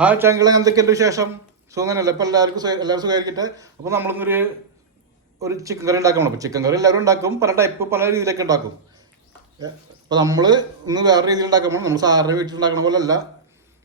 Hi ചാങ്കിളെ, എന്തൊക്കെയുണ്ട് വിശേഷം? സുഖനല്ലേ? ഇപ്പോൾ എല്ലാവരും സുഖമായിരിക്കട്ടെ. അപ്പോൾ നമ്മളിന്നൊരു ചിക്കൻ കറി ഉണ്ടാക്കണം. അപ്പോൾ ചിക്കൻ കറി എല്ലാവരും ഉണ്ടാക്കും, പല രീതിയിലൊക്കെ ഉണ്ടാക്കും. അപ്പോൾ നമ്മൾ ഇന്ന് വേറെ രീതിയിൽ ഉണ്ടാക്കുമ്പോൾ നമ്മൾ സാറിൻ്റെ വീട്ടിൽ ഉണ്ടാക്കുന്ന പോലെ അല്ല.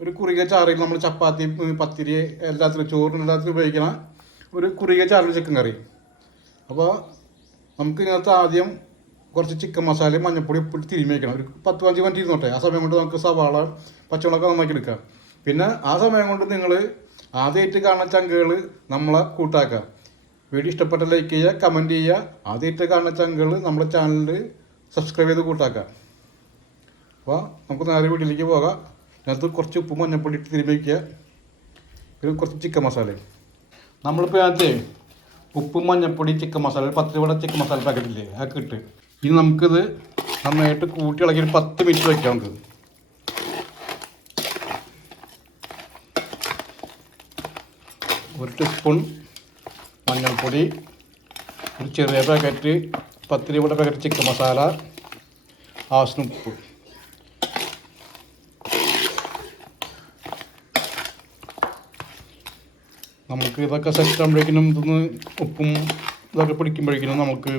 ഒരു കുറുകിയ ചാറിൽ നമ്മൾ ചപ്പാത്തി, പത്തിരി എല്ലാത്തിനും ചോറിന് എല്ലാത്തിനും ഉപയോഗിക്കുന്ന ഒരു കുറുകിയ ചാറിൽ ചിക്കൻ കറി. അപ്പോൾ നമുക്ക് ഇതിനകത്ത് ആദ്യം കുറച്ച് ചിക്കൻ മസാലയും മഞ്ഞൾപ്പൊടി ഉപ്പിട്ട് തിരുമ്മി വയ്ക്കണം. ഒരു 10-15 മിനിറ്റ് ഇരുന്നോട്ടെ. ആ സമയം കൊണ്ട് നമുക്ക് സവാള പച്ചമുളകൊക്കെ നന്നാക്കി എടുക്കാം. പിന്നെ ആ സമയം കൊണ്ട് നിങ്ങൾ ആദ്യമായിട്ട് കാണുന്ന ചങ്കുകൾ നമ്മളെ കൂട്ടാക്കുക. വീഡിയോ ഇഷ്ടപ്പെട്ട ലൈക്ക് ചെയ്യുക, കമൻറ്റ് ചെയ്യുക. ആദ്യമായിട്ട് കാണുന്ന ചങ്കുകൾ നമ്മുടെ ചാനലിൽ സബ്സ്ക്രൈബ് ചെയ്ത് കൂട്ടാക്കുക. അപ്പോൾ നമുക്ക് നേരെ വീട്ടിലേക്ക് പോകാം. ഇതിനകത്ത് കുറച്ച് ഉപ്പും മഞ്ഞൾപ്പൊടി ഇട്ട് തിരുമ്മി വയ്ക്കുക. പിന്നെ കുറച്ച് ചിക്കൻ മസാലയും നമ്മളിപ്പോൾ അതിനകത്ത് ഉപ്പും മഞ്ഞൾപ്പൊടി ചിക്കൻ മസാല, ഒരു 10 രൂപയുടെ ചിക്കൻ മസാല പാക്കറ്റില്ലേ, അതൊക്കെ ഇട്ട് ഇനി നമുക്കിത് നന്നായിട്ട് കൂട്ടി ഇളക്കി ഒരു 10 മിനിറ്റ് വയ്ക്കാം. നമുക്ക് ഒരു ടീസ്പൂൺ മഞ്ഞൾപ്പൊടി, ഒരു ചെറിയ പാക്കറ്റ് 10 രൂപയുടെ പാക്കറ്റ് ചിക്കൻ മസാല, ആവശ്യത്തിന് ഉപ്പ്. നമുക്ക് ഇതൊക്കെ സെറ്റ് ആകുമ്പോഴേക്കിനും ഇതൊന്ന് ഉപ്പും ഇതൊക്കെ പിടിക്കുമ്പോഴേക്കിനും നമുക്ക്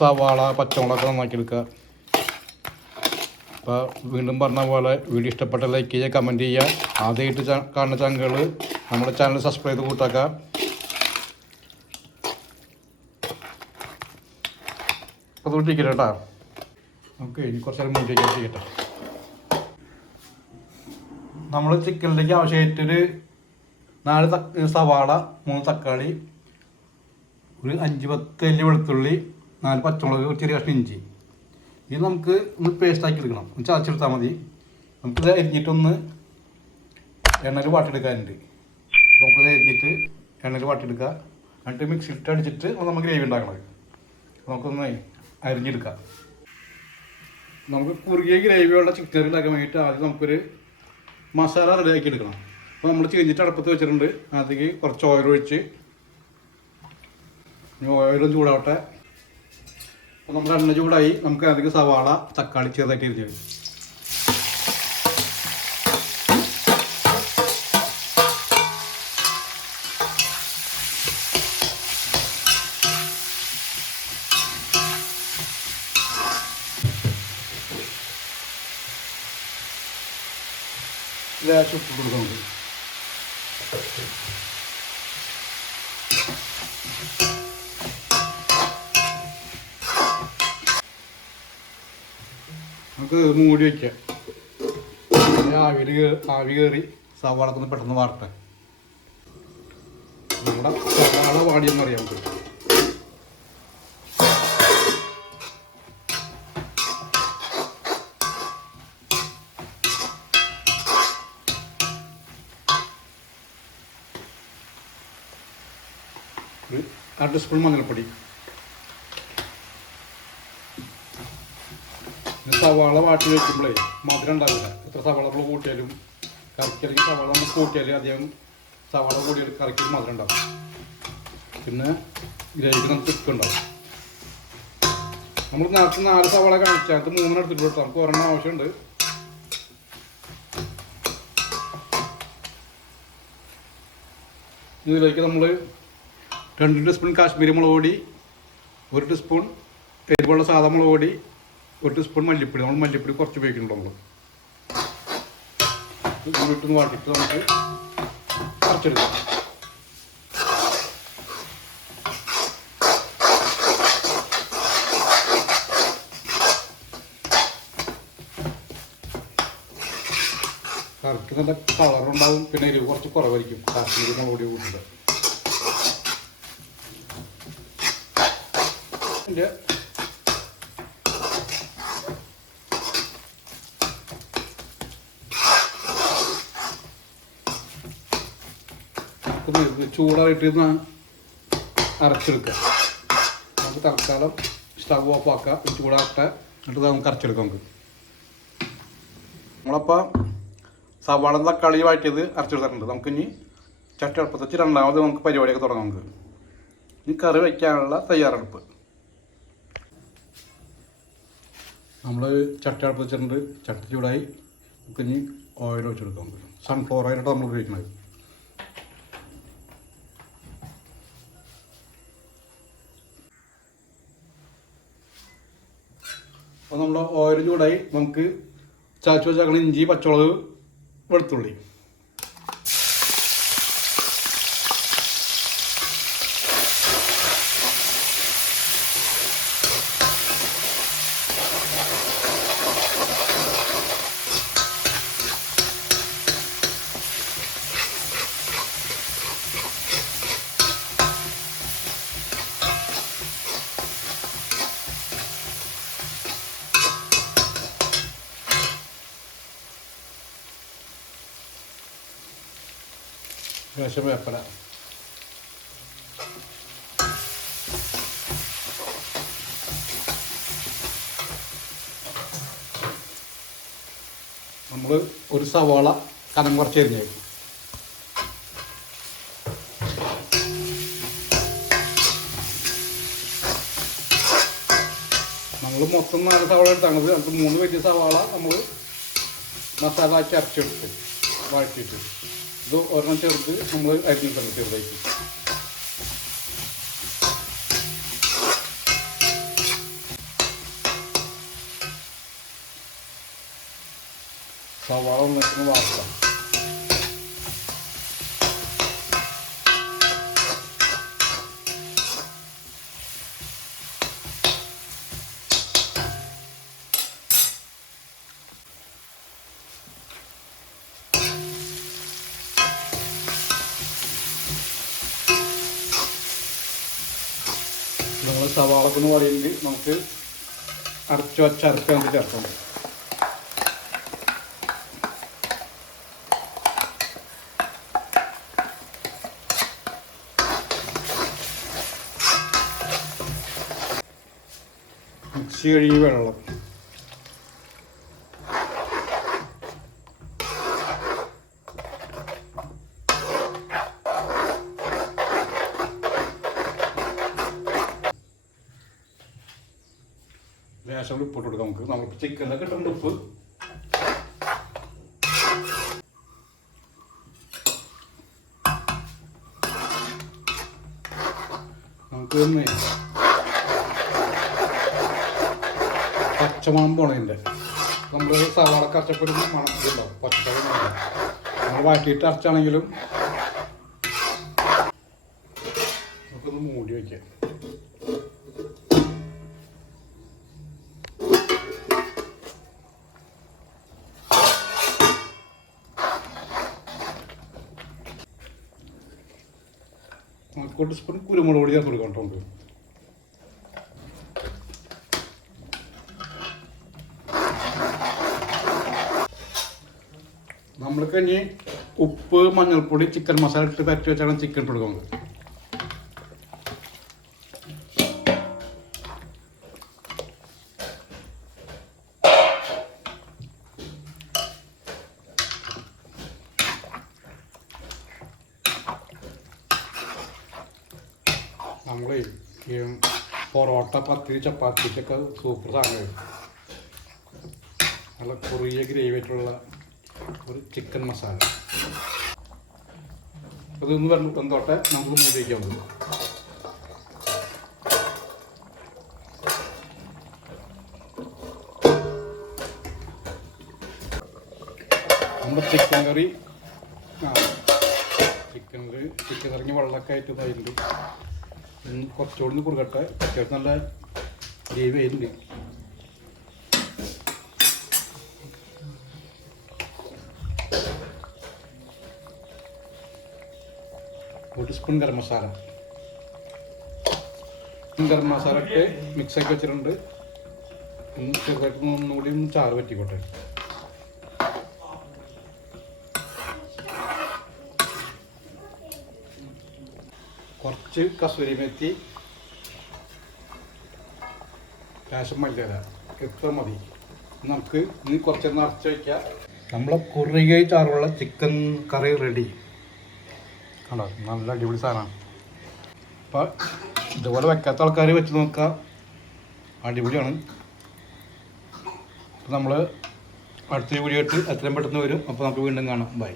സവാള പച്ചമുളകൊക്കെ നന്നാക്കി എടുക്കുക. അപ്പോൾ വീണ്ടും പറഞ്ഞ പോലെ വീഡിയോ ഇഷ്ടപ്പെട്ട ലൈക്ക് ചെയ്യുക, കമൻറ്റ് ചെയ്യുക. ആദ്യമായിട്ട് കാണുന്ന ചാനലുകൾ നമ്മുടെ ചാനൽ സബ്സ്ക്രൈബ് ചെയ്ത് കൂട്ടാക്കുക. അപ്പോൾ ഇരിക്കട്ടെ കേട്ടോ. ഓക്കെ, ഇനി കുറച്ച് നേരം മൂടിയൊക്കെ ചെയ്യട്ടെ. നമ്മൾ ചിക്കനിലേക്ക് ആവശ്യമായിട്ടൊരു 4 സവാള, 3 തക്കാളി, ഒരു 5-10 അല്ലി വെളുത്തുള്ളി, 4 പച്ചമുളക്, ഒരു ചെറിയ കഷ്ണം ഇഞ്ചി. ഇത് നമുക്ക് ഒന്ന് പേസ്റ്റാക്കി എടുക്കണം, ഒന്ന് ചതച്ചെടുത്താൽ മതി. നമുക്കിത് അരിഞ്ഞിട്ടൊന്ന് എണ്ണയിൽ വാട്ടിയെടുക്കാനുണ്ട്. അപ്പോൾ നമുക്കിത് അരിഞ്ഞിട്ട് എണ്ണയിൽ വാട്ടിയെടുക്കുക. എന്നിട്ട് മിക്സിയിലിട്ട് അടിച്ചിട്ട് നമുക്ക് ഗ്രേവി ഉണ്ടാക്കണത്. നമുക്കൊന്ന് അരിഞ്ഞെടുക്കാം. നമുക്ക് കുറുകിയ ഗ്രേവിയുള്ള ചിക്കൻ കറി ഉണ്ടാക്കാൻ വേണ്ടിയിട്ട് ആദ്യം നമുക്കൊരു മസാല റെഡിയാക്കി എടുക്കണം. അപ്പോൾ നമ്മൾ ചീഞ്ഞിട്ട് അടുപ്പത്ത് വെച്ചിട്ടുണ്ട്. അതിലേക്ക് കുറച്ച് ഓയിൽ ഒഴിച്ച് ഓയിലും ചൂടാവട്ടെ. അപ്പോൾ നമ്മുടെ എണ്ണ ചൂടായി. നമുക്ക് അതിലേക്ക് സവാള, തക്കാളി ചെറുതായിട്ട് ഇരിഞ്ഞത്, ലേശം ഉപ്പ് കൊടുക്കുന്നുണ്ട്. നമുക്ക് മൂടി വയ്ക്കാം. ആവി കയറി സവാളൊക്കെ ഒന്ന് പെട്ടെന്ന് വാർട്ടെ. നമ്മുടെ സവാള വാടിയെന്ന് അറിയാൻ പറ്റും. ഒരു 1 ടീസ്പൂൺ മഞ്ഞൾപ്പൊടി. സവാള വാട്ടി വയ്ക്കുമ്പോഴേ മധുരം ഉണ്ടാവില്ല. എത്ര സവാള നമ്മൾ കൂട്ടിയാലും കറിക്ക്, അല്ലെങ്കിൽ സവാള നമ്മൾ കൂട്ടിയാലും അധികം സവാള കൂടിയാൽ കറിക്ക് മധുരം ഉണ്ടാവും. പിന്നെ ഗ്രേവിക്ക് നമുക്ക് തിക്കുണ്ടാവും. നമ്മൾ നേരത്തെ 4 സവാള കാണിച്ചാൽ അത് 3 എടുത്തിട്ട് കൊടുത്താൽ നമുക്ക് ഒരെണ്ണം ആവശ്യമുണ്ട്. ഇതിലേക്ക് നമ്മൾ 2 ടീസ്പൂൺ കാശ്മീരി മുളക് പൊടി, 1 ടീസ്പൂൺ എരിവുള്ള സാധാ മുളക് പൊടി, 1 ടീസ്പൂൺ മല്ലിപ്പൊടി. നമ്മൾ മല്ലിപ്പൊടി കുറച്ച് ഉപയോഗിക്കുന്നുണ്ട്. നമ്മൾ ഇതിട്ടൊന്ന് വാട്ടിയിട്ട് നമുക്ക് അരച്ചെടുക്കാം. കറിക്ക് നല്ല കളറുണ്ടാവും. പിന്നെ എരിവ് കുറച്ച് കുറവായിരിക്കും കാശ്മീരി മുളക് പൊടി കൂട്ടുന്നത്. ചൂടായിട്ട് അരച്ചെടുക്കുക. നമുക്ക് തൽക്കാലം സ്റ്റവ് ഓഫ് ആക്കുക, ചൂടാക്കട്ടെ. എന്നിട്ട് നമുക്ക് അരച്ചെടുക്കാം. നമ്മളപ്പോൾ സവാള തക്കാളി വാട്ടിയത് അരച്ചെടുത്തിട്ടുണ്ട്. നമുക്കിനി ചട്ടി അടുപ്പത്ത് വെച്ച് രണ്ടാമത് നമുക്ക് പരിപാടിയൊക്കെ തുടങ്ങാം. നമുക്ക് ഇനി കറി വയ്ക്കാനുള്ള തയ്യാറെടുപ്പ്. നമ്മൾ ചട്ടി അടുപ്പത്ത് വെച്ചിട്ടുണ്ട്. ചട്ടി ചൂടായി. നമുക്കിനി ഓയിൽ ഒഴിച്ച് കൊടുക്കാം. സൺഫ്ലവർ ഓയിലാണ് നമ്മൾ ഉപയോഗിക്കുന്നത്. അപ്പോൾ നമ്മുടെ ഓയിൽ ചൂടായി നമുക്ക് ചതച്ച് വെച്ചേക്കണ ഇഞ്ചി, പച്ചമുളക്, വെളുത്തുള്ളി ശേഷം വേപ്പില നമ്മൾ ഒരു സവാള കനം കുറച്ച് എരിഞ്ഞേക്കും. നമ്മൾ മൊത്തം 4 സവാള എടുത്താണത്. അത് 3 വലിയ സവാള നമ്മൾ മസാല ആക്കി അരച്ചെടുത്ത് വഴറ്റിയിട്ട് ഇത് ഒരെണ്ണം ചേർത്ത് നമ്മൾ അരിഞ്ഞിട്ടുണ്ട് ചെറുതായിട്ട്. സവാള ഒന്നിട്ട് വാർക്കാം. നമ്മൾ സവാളത്തിന് വഴിയുണ്ട് നമുക്ക് അരച്ച് നമുക്ക് ചേർക്കണം. മിക്സി കഴുകി വെള്ളം ലേശം ഉപ്പിട്ട് കൊടുക്കാം. നമുക്ക് ചിക്കനിലൊക്കെ ഇട്ടുണ്ട് ഉപ്പ്. നമുക്ക് പച്ചമണം പോണതിൻ്റെ നമ്മൾ സവാള കറച്ചപ്പെടുന്ന മണത്തിലുണ്ടാവും. പച്ചമണം നമ്മൾ വാട്ടിയിട്ട് അരച്ചാണെങ്കിലും നമുക്കൊന്ന് മൂടി വയ്ക്കാം. നമുക്ക് 1 സ്പൂൺ കുരുമുളക് പൊടി ചേർത്ത് കൊടുക്കാം. നമുക്ക് നമ്മൾക്ക് ഇനി ഉപ്പ്, മഞ്ഞൾപ്പൊടി, ചിക്കൻ മസാല ഇട്ട് പരത്തി വെച്ചാണ് ചിക്കൻ ഇട്ട് കൊടുക്കുന്നത്. നമ്മൾ പൊറോട്ട, പത്തിരി, ചപ്പാത്തിക്കൊക്കെ സൂപ്പർ സാധനമാണ്. നല്ല കുറിയ ഗ്രേവി ആയിട്ടുള്ള ഒരു ചിക്കൻ മസാല. അതൊന്ന് വെന്തോട്ടെ, നമുക്ക് മൂടിക്കാൻ പറ്റും. നമ്മുടെ ചിക്കൻ കറി ചിക്കൻ കറിഞ്ഞ് വെള്ളമൊക്കെ ആയിട്ട് ഇതായിട്ടുണ്ട്. കുറച്ചുകൂടി കൊടുക്കട്ടെ. അത്യാവശ്യം നല്ല ഗ്രേവി ആയിട്ടുണ്ട്. ഒരു സ്പൂൺ ഗരം മസാല ഇട്ട് മിക്സാക്കി വെച്ചിട്ടുണ്ട്. ചെറുതായിട്ട് ഒന്നുകൂടി ചാറ് പറ്റിക്കോട്ടെ. കുറച്ച് കസൂരി മെത്തി, ലേശം മല്ലിയില, എത്ര മതി. നമുക്ക് ഇനി കുറച്ച് നിറച്ച് വയ്ക്കാം. നമ്മളെ കുറുകിയ ചാറുള്ള ചിക്കൻ കറി റെഡി. കണ്ടോ, നല്ല അടിപൊളി സാധനമാണ്. അപ്പോൾ ഇതുപോലെ വെക്കാത്ത ആൾക്കാർ വെച്ച് നോക്കുക, അടിപൊളിയാണ്. അപ്പോൾ നമ്മൾ അടുത്ത വീഡിയോ ഇട്ട് എത്രയും പെട്ടെന്ന് വരും. അപ്പോൾ നമുക്ക് വീണ്ടും കാണാം. ബൈ.